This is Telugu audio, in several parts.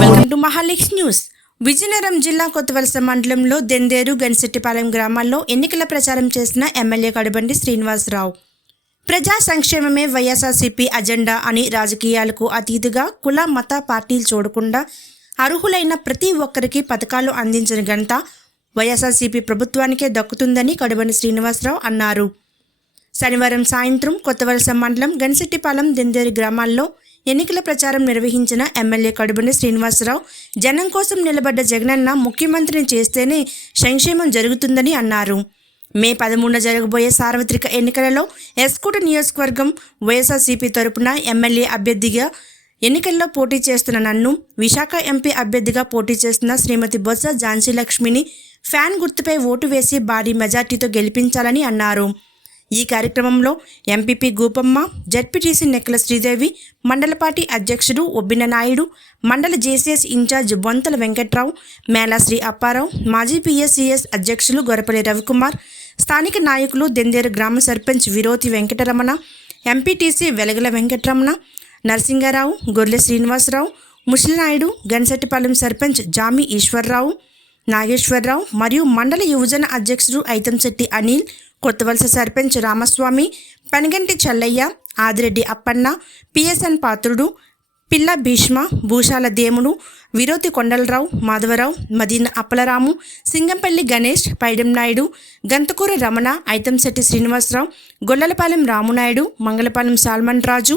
Welcome to Mahalix news Vizianagaram జిల్లా కొత్తవలస మండలంలో దెందేరు గనిశెట్టిపాలెం గ్రామాల్లో ఎన్నికల ప్రచారం చేసిన ఎమ్మెల్యే కడబండి శ్రీనివాసరావు. ప్రజా సంక్షేమమే వైఎస్ఆర్సీపీ అజెండా అని రాజకీయాలకు అతీతుగా కుల మత పార్టీలు చూడకుండా అర్హులైన ప్రతి ఒక్కరికి పథకాలు అందించిన ఘనత వైఎస్ఆర్సీపీ ప్రభుత్వానికే దక్కుతుందని కడబండి శ్రీనివాసరావు అన్నారు. శనివారం సాయంత్రం కొత్తవలస మండలం గనిశెట్టిపాలెం దిందేరి గ్రామాల్లో ఎన్నికల ప్రచారం నిర్వహించిన ఎమ్మెల్యే కడుబండి శ్రీనివాసరావు జనం కోసం నిలబడ్డ జగనన్న ముఖ్యమంత్రిని చేస్తేనే సంక్షేమం జరుగుతుందని అన్నారు. మే పదమూడున జరగబోయే సార్వత్రిక ఎన్నికలలో ఎస్కోట నియోజకవర్గం వైఎస్ఆర్సీపీ తరపున ఎమ్మెల్యే అభ్యర్థిగా ఎన్నికల్లో పోటీ చేస్తున్న నన్ను విశాఖ ఎంపీ అభ్యర్థిగా పోటీ చేస్తున్న శ్రీమతి బొత్స ఝాన్సీ లక్ష్మిని ఫ్యాన్ గుర్తుపై ఓటు వేసి భారీ మెజార్టీతో గెలిపించాలని అన్నారు. ఈ కార్యక్రమంలో MPP Goopamma ZPTC Nekkala Sridevi mandal party అధ్యక్షుడు Obbina Naidu mandal JCS in charge Bontala Venkatrao Mela Sri Apparao మాజీ పీఎస్సీఎస్ అధ్యక్షులు గొరపల్లి రవికుమార్ స్థానిక నాయకులు దెందేరు గ్రామ సర్పంచ్ విరోతి వెంకటరమణ ఎంపీటీసీ వెలగల వెంకటరమణ నరసింగారావు గొర్రె శ్రీనివాసరావు ముసలినాయుడు గన్సెట్టిపాలెం సర్పంచ్ జామి ఈశ్వర్రావు నాగేశ్వరరావు మరియు మండల యువజన అధ్యక్షుడు ఐతంశెట్టి అనిల్ కొత్తవలస సర్పంచ్ రామస్వామి పనిగంటి చల్లయ్య ఆదిరెడ్డి అప్పన్న పిఎస్ఎన్ పాత్రుడు పిల్ల భీష్మ భూషాల దేముడు విరోతి కొండలరావు మాధవరావు మదీన అప్పలరాము సింగంపల్లి గణేష్ పైడం నాయుడు గంతకూర రమణ ఐతంశెట్టి శ్రీనివాసరావు గొల్లలపాలెం రామునాయుడు మంగళపాలెం సాల్మన్ రాజు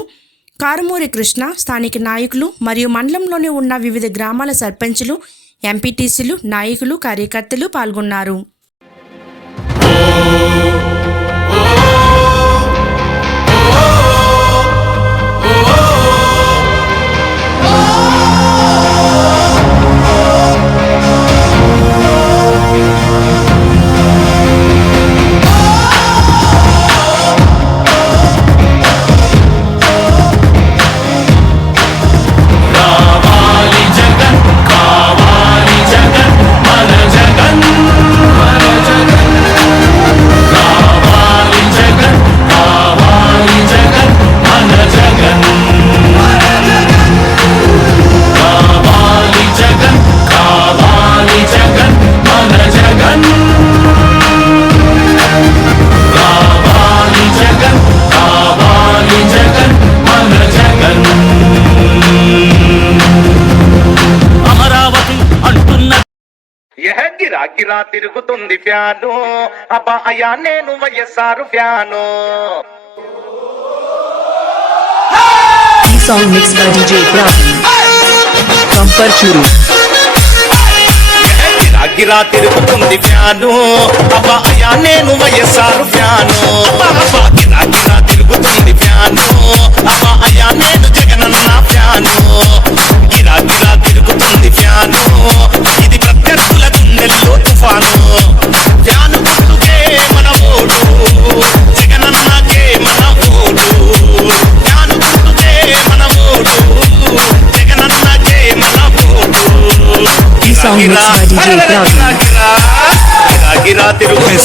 కారుమూరి కృష్ణ స్థానిక నాయకులు మరియు మండలంలోనే ఉన్న వివిధ గ్రామాల సర్పంచులు ఎంపీటీసీలు నాయకులు కార్యకర్తలు పాల్గొన్నారు. కావాలి గిరా తిరుగుతుంది ఫ్యాను. అబ్బా అయ్యా నేను వైఎస్ఆర్ ఫ్యాను. గిరా తిరుగుతుంది ఫ్యాను. అబ్బా అయ్యా నేను వైఎస్ఆర్ ఫ్యాను. అబ్బా గిరా గిరా తిరుగుతుంది ఫ్యాను. అబ్బా ఈ song mixed by DJ Ibrahim. గిరా తిరుగుతుంది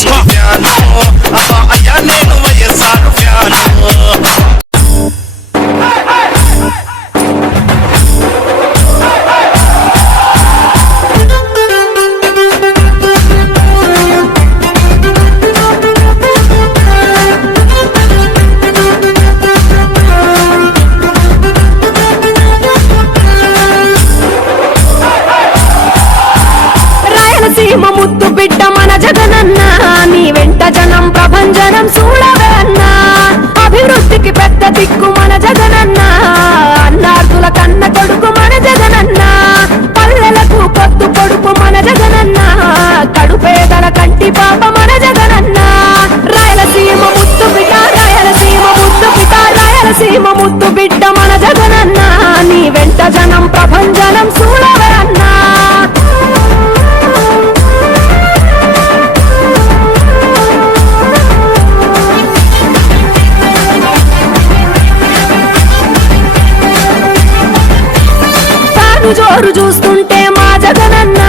జోరు చూస్తుంటే మా జగనన్న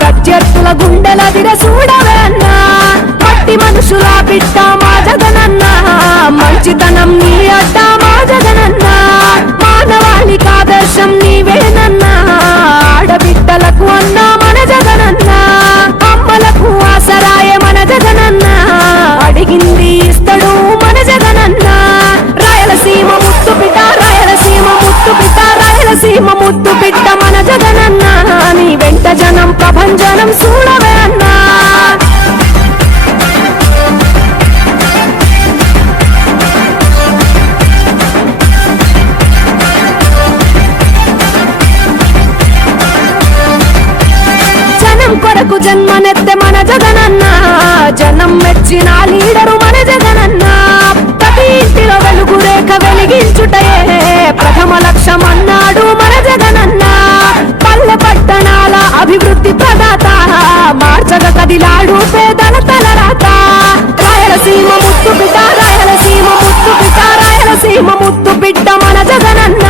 ప్రత్యర్థుల గుండెల దిర చూడవన్న మట్టి మనుషుల బిడ్డ మా జగనన్న మంచితనం నీ అడ్డ జన్మనెత్తె మన జగనన్న. జనం మెచ్చిన లీడరు మన జగనన్న. ప్రతి ఇంటిలో వెలుగు రేఖ వెలిగించుటయే ప్రథమ లక్ష్యం అన్నాడు మన జగనన్న. పల్లె పట్టణాల అభివృద్ధి ప్రదాత మార్చగ కదిలాడు పేదల తలరాత. రాయలసీమ ముత్తు బిడ్డ రాయలసీమ ముత్తు బిడ్డ రాయలసీమ ముత్తు బిడ్డ మన జగనన్న.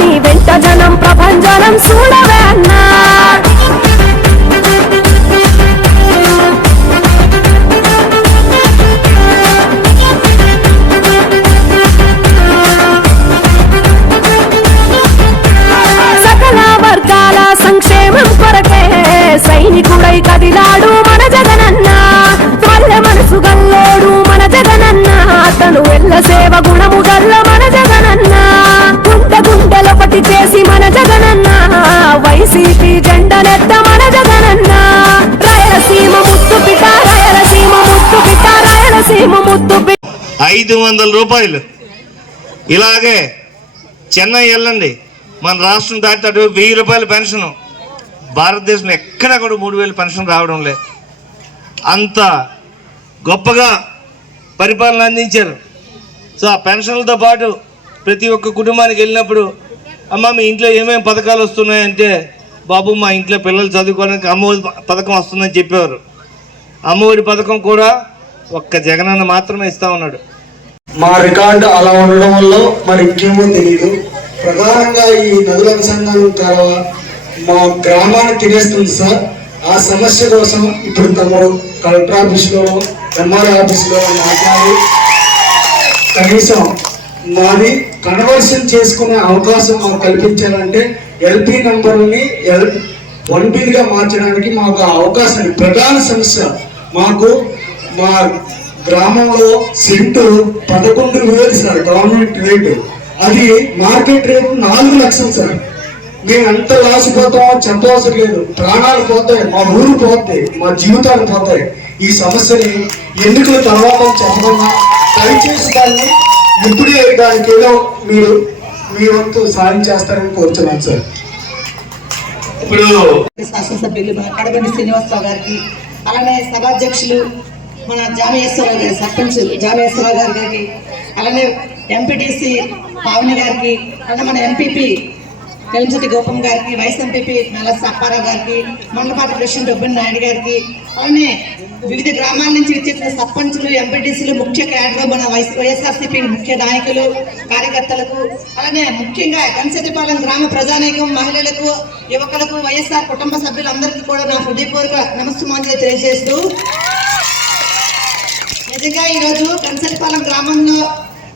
నీ వెంట జనం ప్రభ ఐదు వందల రూపాయలు. ఇలాగే చెన్నై వెళ్ళండి. మన రాష్ట్రం దాటి అటు వెయ్యి రూపాయల పెన్షన్. భారతదేశంలో ఎక్కడ కూడా మూడు వేలు పెన్షన్ రావడం లేదు. అంత గొప్పగా పరిపాలన అందించారు. సో ఆ పెన్షన్లతో పాటు ప్రతి ఒక్క కుటుంబానికి వెళ్ళినప్పుడు అమ్మ మీ ఇంట్లో ఏమేమి పథకాలు వస్తున్నాయంటే బాబు మా ఇంట్లో పిల్లలు చదువుకోవడానికి అమ్మఒడి పథకం వస్తుందని చెప్పేవారు. అమ్మఒడి పథకం కూడా ఒక్క జగనన్న మాత్రమే ఇస్తా ఉన్నాడు. మా రికార్డు అలా ఉండడం వల్ల మరి ఇంకేమో తెలియదు ప్రధానంగా ఈ నదుల అనుసంధానం కాలువ మా గ్రామాన్ని తినేస్తుంది సార్. ఆ సమస్య కోసం ఇప్పుడు తమరు కలెక్టర్ ఆఫీస్లో ఎంఆర్ఐ ఆఫీస్లో మాట్లాడి కనీసం మాది కన్వర్షన్ చేసుకునే అవకాశం మాకు కల్పించాలంటే ఎల్పి నంబర్ని ఎల్ వన్ బిల్గా మార్చడానికి మాకు ఆ అవకాశం ప్రధాన సమస్య మాకు మా గ్రామంలో సెంటు పదకొండు వేలు సార్ గవర్నమెంట్ రేటు. అది మార్కెట్ రేటు నాలుగు లక్షలు సార్. మేము ఎంత లాసిపోతామో చెప్పవసరం లేదు. ప్రాణాలు పోతాయి మా ఊరు పోతాయి మా జీవితాలు పోతాయి. ఈ సమస్యని ఎన్నికల తర్వాత చెప్పకుండా దయచేసి దాన్ని ఇప్పుడే దానికి ఏదో మీరు మీ వంతు సాయం చేస్తారని కోరుతున్నాను సార్. ఇప్పుడు శాసనసభ్యులు మన కడబండి శ్రీనివాసరావు గారికి. అలానే సభాధ్యక్షులు మన జామేశ్వరరావు గారి సర్పంచ్ జామేశ్వరరావు గారి గారికి అలానే ఎంపీటీసీ పావని గారికి అలానే మన ఎంపీపీ పెంచటి గోపం గారికి వైస్ ఎంపీపీ నల్ల సప్పారావు గారికి మండల కృష్ణ ప్రెసిడెంట్ నాయుడు గారికి అలానే వివిధ గ్రామాల నుంచి వచ్చేసిన సర్పంచులు ఎంపీటీసీలు ముఖ్య క్యాడర్ మన వైస్ వైఎస్ఆర్సీపీ ముఖ్య నాయకులు కార్యకర్తలకు అలానే ముఖ్యంగా కన్సెట్టిపాలెం గ్రామ ప్రజానీకం మహిళలకు యువకులకు వైఎస్ఆర్ కుటుంబ సభ్యులందరికీ కూడా నా హృదయపూర్వక నమస్సుమాంజలి తెలియజేస్తూ నిజంగా ఈరోజు కన్సెట్పాలెం గ్రామంలో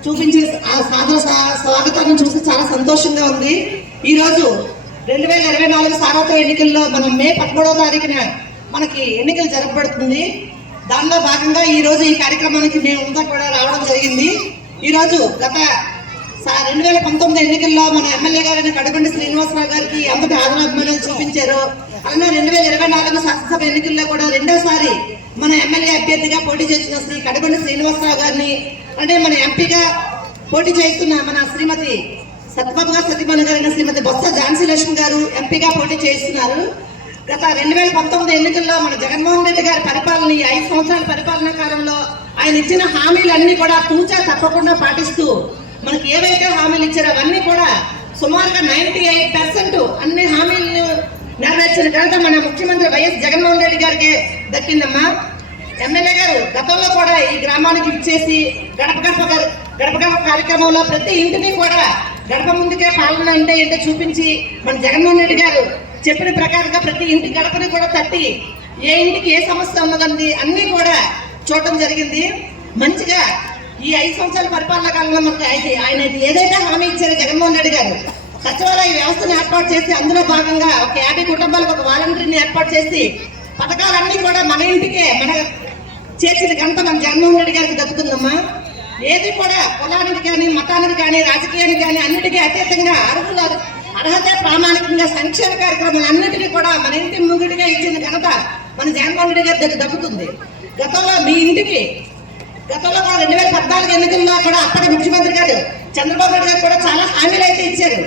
చూపించే ఆ సాధన స్వాగతాన్ని చూసి చాలా సంతోషంగా ఉంది. ఈరోజు రెండు వేల ఇరవై నాలుగు సార్వత్రిక ఎన్నికల్లో మనం మే పదమూడవ తారీఖున మనకి ఎన్నికలు జరపబడుతుంది దానిలో భాగంగా ఈరోజు ఈ కార్యక్రమానికి మేమంతా కూడా రావడం జరిగింది. ఈరోజు గత సా- రెండు వేల పంతొమ్మిది ఎన్నికల్లో మన ఎమ్మెల్యే గారైన కడపండి శ్రీనివాసరావు గారికి ఎంతటి ఆదరాభిమానాలు చూపించారు. అలానే రెండు వేల ఇరవై నాలుగు శాసనసభ ఎన్నికల్లో కూడా రెండోసారి మన ఎమ్మెల్యే అభ్యర్థిగా పోటీ చేసిన శ్రీ కడబండి శ్రీనివాసరావు గారిని అంటే మన ఎంపీగా పోటీ చేస్తున్న మన శ్రీమతి సత్యబాబు గారు సత్యమణి గారైన శ్రీమతి బొత్స ఝాన్సీ లక్ష్మి గారు ఎంపీగా పోటీ చేస్తున్నారు. గత రెండు వేల పంతొమ్మిది ఎన్నికల్లో మన జగన్మోహన్ రెడ్డి గారి పరిపాలన ఈ ఐదు సంవత్సరాల పరిపాలనా కాలంలో ఆయన ఇచ్చిన హామీలన్నీ కూడా తూచా తప్పకుండా పాటిస్తూ మనకి ఏవైతే హామీలు ఇచ్చారో అవన్నీ కూడా సుమారుగా నైంటీ ఎయిట్ పర్సెంట్ అన్ని హామీలను నెరవేర్చిన ఘనత మన ముఖ్యమంత్రి వైఎస్ జగన్మోహన్ రెడ్డి గారికి దక్కిందమ్మా. ఎమ్మెల్యే గారు గతంలో కూడా ఈ గ్రామానికి ఇచ్చేసి గడప గడప గడప గడప కార్యక్రమంలో ప్రతి ఇంటిని కూడా గడప ముందుకే పాలన అంటే ఏంటో చూపించి మన జగన్మోహన్ రెడ్డి గారు చెప్పిన ప్రకారంగా ప్రతి ఇంటి గడపని కూడా తట్టి ఏ ఇంటికి ఏ సమస్య ఉన్నదండి అన్నీ కూడా చూడటం జరిగింది. మంచిగా ఈ ఐదు సంవత్సరాల పరిపాలన కాలంలో మనకి అయితే ఆయన ఏదైతే హామీ ఇచ్చారో జగన్మోహన్ రెడ్డి గారు సచివాలయ వ్యవస్థను ఏర్పాటు చేసి అందులో భాగంగా ఒక యాభై కుటుంబాలకు ఒక వాలంటీర్ని ఏర్పాటు చేసి పథకాలన్నీ కూడా మన ఇంటికే మన చేసిన ఘనత మన జగన్మోహన్ రెడ్డి గారికి దక్కుతుందమ్మా. ఏది కూడా కులానికి కానీ మతానికి కానీ రాజకీయానికి కానీ అన్నిటికీ అతీతంగా అర్హుల అర్హత ప్రామాణికంగా సంక్షేమ కార్యక్రమాలు కార్యక్రమాలన్నిటికీ కూడా మన ఇంటి ముగిడిగా ఇచ్చిన ఘనత మన జగన్మోహన్ రెడ్డి గారి దగ్గర దక్కుతుంది. గతంలో మీ ఇంటికి గతంలో కూడా రెండు వేల పద్నాలుగు ఎన్నికల్లో కూడా అప్పటి ముఖ్యమంత్రి గారు చంద్రబాబు నాయుడు గారు కూడా చాలా హామీలు అయితే ఇచ్చారు.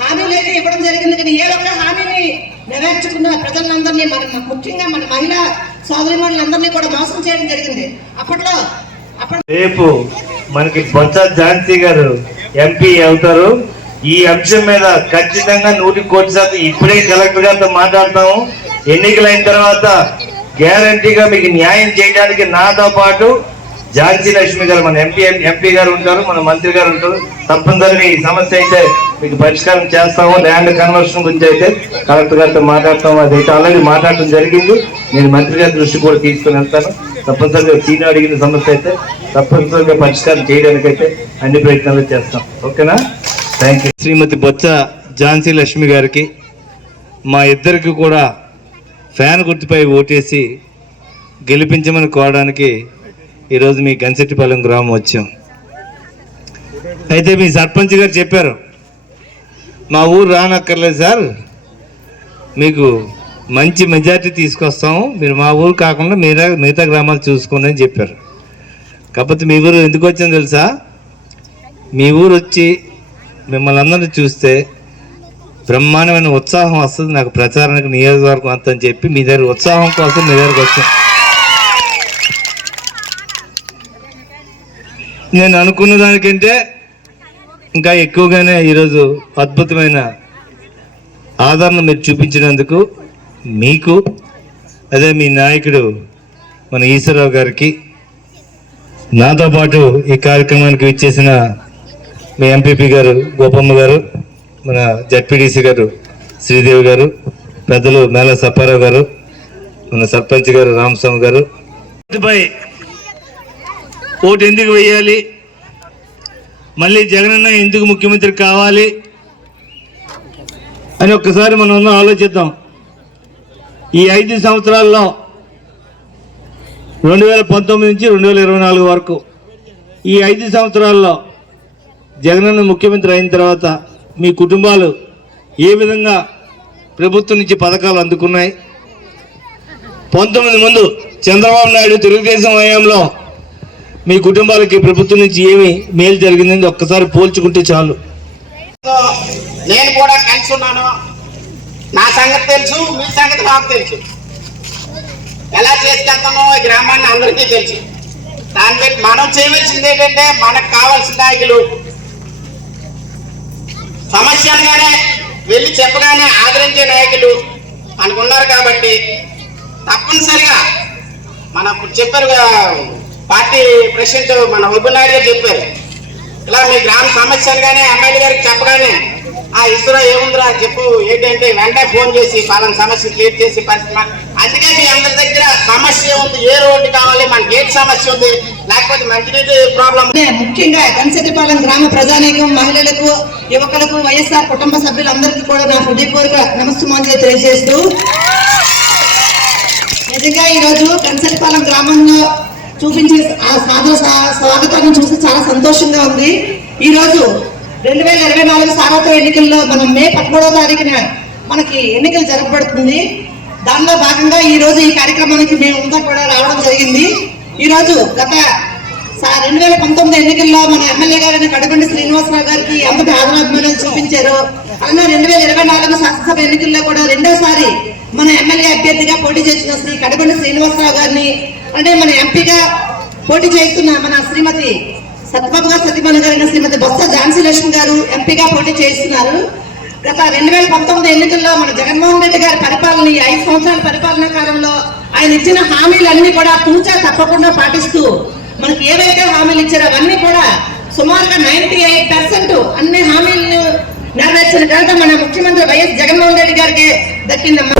హామీలు అయితే ఇవ్వడం జరిగింది కానీ ఏ ఒక్క హామీని నెరవేర్చుకున్న ప్రజలందరినీ మన ముఖ్యంగా మన మహిళా సోదరిమణులందరినీ కూడా మోసం చేయడం జరిగింది. అప్పట్లో రేపు మనకి బొత్స ఝాన్సీ గారు ఎంపీ అవుతారు. ఈ అంశం మీద ఖచ్చితంగా నూటి కోటి శాతం ఇప్పుడే కలెక్టర్ గారితో మాట్లాడతాము. ఎన్నికలైన తర్వాత గ్యారంటీగా మీకు న్యాయం చేయడానికి నాతో పాటు ఝాన్సీ లక్ష్మి గారు మన ఎంపీ ఎంపీ గారు ఉంటారు మన మంత్రి గారు ఉంటారు. తప్పనిసరిగా ఈ సమస్య అయితే మీకు పరిష్కారం చేస్తాము. ల్యాండ్ కన్వర్షన్ గురించి అయితే కలెక్టర్ గారితో మాట్లాడతాము. అదైతే ఆల్రెడీ మాట్లాడటం జరిగింది. నేను మంత్రి గారి దృష్టి కూడా తీసుకుని వెళ్తాను. తప్పనిసరిగా సీనియర్ అడిగిన సమస్య అయితే తప్పనిసరిగా పరిష్కారం చేయడానికి అయితే అన్ని ప్రయత్నాలు చేస్తాం. ఓకేనా? థ్యాంక్ యూ శ్రీమతి బొత్స ఝాన్సీ లక్ష్మి గారికి మా ఇద్దరికి కూడా ఫ్యాన్ గుర్తుపై ఓటేసి గెలిపించమని కోరడానికి ఈరోజు మీ గంచెట్టిపాలెం గ్రామం వచ్చాం. అయితే మీ సర్పంచ్ గారు చెప్పారు మా ఊరు రానక్కర్లేదు సార్ మీకు మంచి మెజార్టీ తీసుకొస్తాము మీరు మా ఊరు కాకుండా మీరే మిగతా గ్రామాలు చూసుకోండి అని చెప్పారు. కాకపోతే మీ ఊరు ఎందుకు వచ్చిందో తెలుసా? మీ ఊరు వచ్చి మిమ్మల్ని అందరినీ చూస్తే బ్రహ్మాండమైన ఉత్సాహం వస్తుంది నాకు ప్రచారానికి నియోజకవర్గం అంత అని చెప్పి మీ దగ్గర ఉత్సాహం కోసం మీ దగ్గరకు వచ్చాం. నేను అనుకున్న దానికంటే ఇంకా ఎక్కువగానే ఈరోజు అద్భుతమైన ఆదరణ మీరు చూపించినందుకు మీకు అదే మీ నాయకుడు మన ఈశ్వరరావు గారికి నాతో పాటు ఈ కార్యక్రమానికి ఇచ్చేసిన మీ ఎంపీపీ గారు గోపమ్మ గారు మన జడ్పీడీసీ గారు శ్రీదేవి గారు పెద్దలు మేళ సప్పారావు గారు మన సర్పంచ్ గారు రామస్వామి గారు. పై ఓటు ఎందుకు వేయాలి? మళ్ళీ జగనన్న ఎందుకు ముఖ్యమంత్రి కావాలి? అని ఒక్కసారి మనం అందరం ఆలోచిద్దాం. ఈ ఐదు సంవత్సరాల్లో రెండు వేల పంతొమ్మిది నుంచి రెండు వేల ఇరవై నాలుగు వరకు ఈ ఐదు సంవత్సరాల్లో జగనన్న ముఖ్యమంత్రి అయిన తర్వాత మీ కుటుంబాలు ఏ విధంగా ప్రభుత్వం నుంచి పథకాలు అందుకున్నాయి? పంతొమ్మిది ముందు చంద్రబాబు నాయుడు తెలుగుదేశం హయాంలో మీ కుటుంబాలకి ప్రభుత్వం నుంచి ఏమి మేలు జరిగిందని ఒక్కసారి పోల్చుకుంటే చాలు. నేను కూడా కలిసి ఉన్నాను. నా సంగతి తెలుసు మీ సంగతి నాకు తెలుసు. ఎలా చేసుకెళ్తామో ఈ గ్రామాన్ని అందరికీ తెలుసు. దాని బట్టి మనం చేయవలసింది ఏంటంటే మనకు కావాల్సిన నాయకులు సమస్యలుగానే వెళ్ళి చెప్పగానే ఆదరించే నాయకులు మనకున్నారు కాబట్టి తప్పనిసరిగా మన చెప్పారు పార్టీ ప్రెసిడెంట్ మన నాయుడు గారు చెప్పారు. ఇలా మీ గ్రామ సమస్య అనగానే ఎమ్మెల్యే గారికి చెప్పగానే ఆ ఇసురా ఏముందిరా చెప్పు ఏంటంటే వెంటనే ఫోన్ చేసి పలానా సమస్య క్లియర్ చేసి పరిస్థితి అందుకే మీ అందరి దగ్గర సమస్య ఉంది ఏ రోడ్డు కావాలి మనకి ఏంటి సమస్య ఉంది లేకపోతే మంచినీటి ప్రాబ్లం ముఖ్యంగా గంశెట్టిపాలెం గ్రామ ప్రజానీకం మహిళలకు యువకులకు వైఎస్ఆర్ కుటుంబ సభ్యులందరికీ కూడా నా హృదయపూర్వక నమస్సుమాంజలి తెలియజేస్తూ నిజంగా ఈరోజు గంశెట్టిపాలెం గ్రామంలో చూపించే ఆ సాధన స్వాగతాన్ని చూసి చాలా సంతోషంగా ఉంది. ఈ రోజు రెండు వేల ఇరవై నాలుగు సార్వత్రిక ఎన్నికల్లో మనం మే పదమూడవ తారీఖున మనకి ఎన్నికలు జరపబడుతుంది దానిలో భాగంగా ఈ రోజు ఈ కార్యక్రమానికి మేము కూడా రావడం జరిగింది. ఈ రోజు గత రెండు వేల పంతొమ్మిది ఎన్నికల్లో మన ఎమ్మెల్యే గారైన కడపండి శ్రీనివాసరావు గారికి ఎంతటి ఆదరాభిమానాలు చూపించారు. అలానే రెండు వేల ఇరవై నాలుగు శాసనసభ ఎన్నికల్లో కూడా రెండోసారి మన ఎమ్మెల్యే అభ్యర్థిగా పోటీ చేసిన శ్రీ కడపండి శ్రీనివాసరావు గారిని అంటే మన ఎంపీగా పోటీ చేస్తున్న మన శ్రీమతి సత్బాబు గారు సతీమణి గారైన శ్రీమతి బొత్స ఝాన్సీ లక్ష్మి గారు ఎంపీగా పోటీ చేస్తున్నారు. గత రెండు వేల పంతొమ్మిది ఎన్నికల్లో మన జగన్మోహన్ రెడ్డి గారి పరిపాలన ఈ ఐదు సంవత్సరాల పరిపాలనా కాలంలో ఆయన ఇచ్చిన హామీలన్నీ కూడా పూచా తప్పకుండా పాటిస్తూ మనకి ఏవైతే హామీలు ఇచ్చారో అవన్నీ కూడా సుమారుగా నైన్టీ ఎయిట్ పర్సెంట్ అన్ని హామీలను నెరవేర్చిన ఘనత మన ముఖ్యమంత్రి వైఎస్ జగన్మోహన్ రెడ్డి గారికి దక్కిందమ్మా.